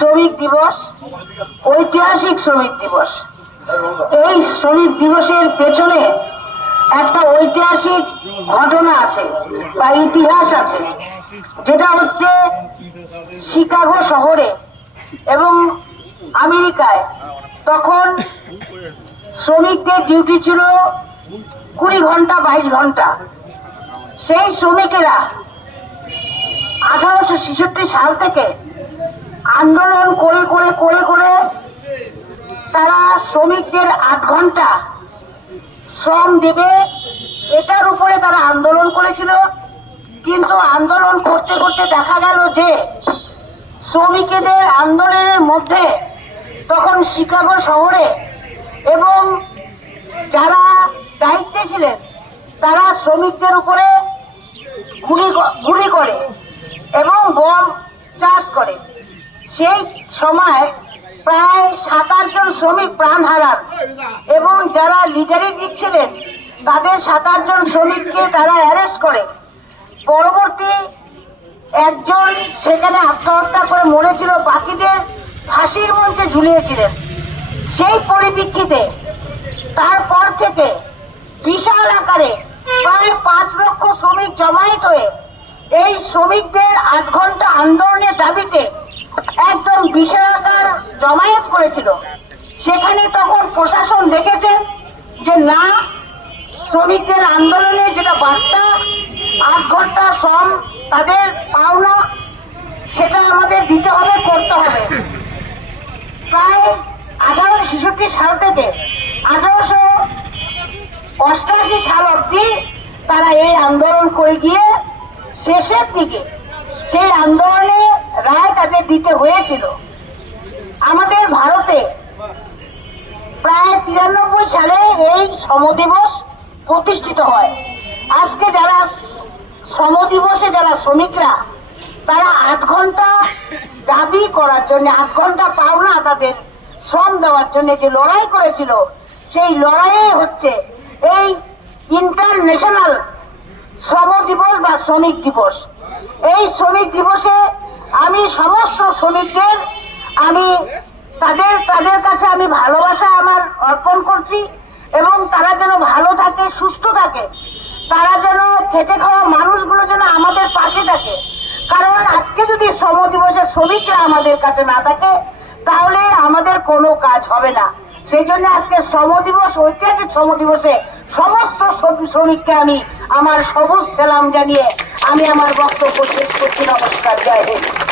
শ্রমিক দিবস, ঐতিহাসিক শ্রমিক দিবস। এই শ্রমিক দিবসের পেছনে একটা ঐতিহাসিক ঘটনা আছে বা ইতিহাস আছে, যেটা হচ্ছে শিকাগো শহরে এবং আমেরিকায় তখন শ্রমিকদের ডিউটি ছিল 20 ঘন্টা 22 ঘন্টা। সেই শ্রমিকেরা 1866 সাল থেকে আন্দোলন করে করে করে করে তারা শ্রমিকদের 8 ঘন্টা শ্রম দেবে, এটার উপরে তারা আন্দোলন করেছিল। কিন্তু আন্দোলন করতে করতে দেখা গেল যে শ্রমিকদের আন্দোলনের মধ্যে তখন শিকাগো শহরে এবং যারা দায়িত্বে ছিলেন তারা শ্রমিকদের উপরে গুলি করে এবং বোম চাষ করে। সেই সময় প্রায় 27 জন শ্রমিক প্রাণ হারান এবং যারা লিডারি দিচ্ছিলেন তাদের 27 জন শ্রমিককে তারা অ্যারেস্ট করে। পরবর্তী একজন সেখানে আত্মহত্যা করে মরেছিল, বাকিদের ফাঁসির মঞ্চে ঝুলিয়েছিলেন। সেই পরিপ্রেক্ষিতে তারপর থেকে বিশাল আকারে প্রায় 5 লক্ষ শ্রমিক জমায়েত হয়ে এই শ্রমিকদের 8 ঘন্টা আন্দোলনের দাবিতে একদম বিশাল আকার জমায়েত করেছিল। সেখানে তখন প্রশাসন দেখেছেন যে না, শ্রমিকদের আন্দোলনের যেটা বার্তা 8 ঘন্টা শ্রম তাদের পাওনা, সেটা আমাদের দিতে হবে, করতে হবে। প্রায় 1866 সাল থেকে 1888 সাল অবধি তারা এই আন্দোলন করে গিয়ে শেষের দিকে সেই আন্দোলনে রায় তাদের দিতে হয়েছিল। আমাদের ভারতে প্রায় 93 সালে এই শ্রম দিবস প্রতিষ্ঠিত হয়। আজকে যারা শ্রম দিবসে যারা শ্রমিকরা তারা 8 ঘন্টা দাবি করার জন্য, 8 ঘন্টা পাওনা তাদের শ্রম দেওয়ার জন্য যে লড়াই করেছিল, সেই লড়াইয়ে হচ্ছে এই ইন্টারন্যাশনাল শ্রম দিবস বা শ্রমিক দিবস। এই শ্রমিক দিবসে আমি সমস্ত শ্রমিকদের তাদের কাছে আমি ভালোবাসা আমার অর্পণ করছি এবং তারা যেন ভালো থাকে, সুস্থ থাকে, তারা যেন খেটে খাওয়া মানুষগুলো যেন আমাদের পাশে থাকে। কারণ আজকে যদি শ্রম দিবসে শ্রমিকরা আমাদের কাছে না থাকে তাহলে আমাদের কোনো কাজ হবে না। সেই জন্য আজকে শ্রম দিবস, ঐতিহাসিক শ্রম দিবসে সমস্ত শ্রমিককে আমি আমার সবুজ সালাম জানিয়ে আমি আমার বক্তব্য শেষ করছি। নমস্কার, জয় হিন্দ।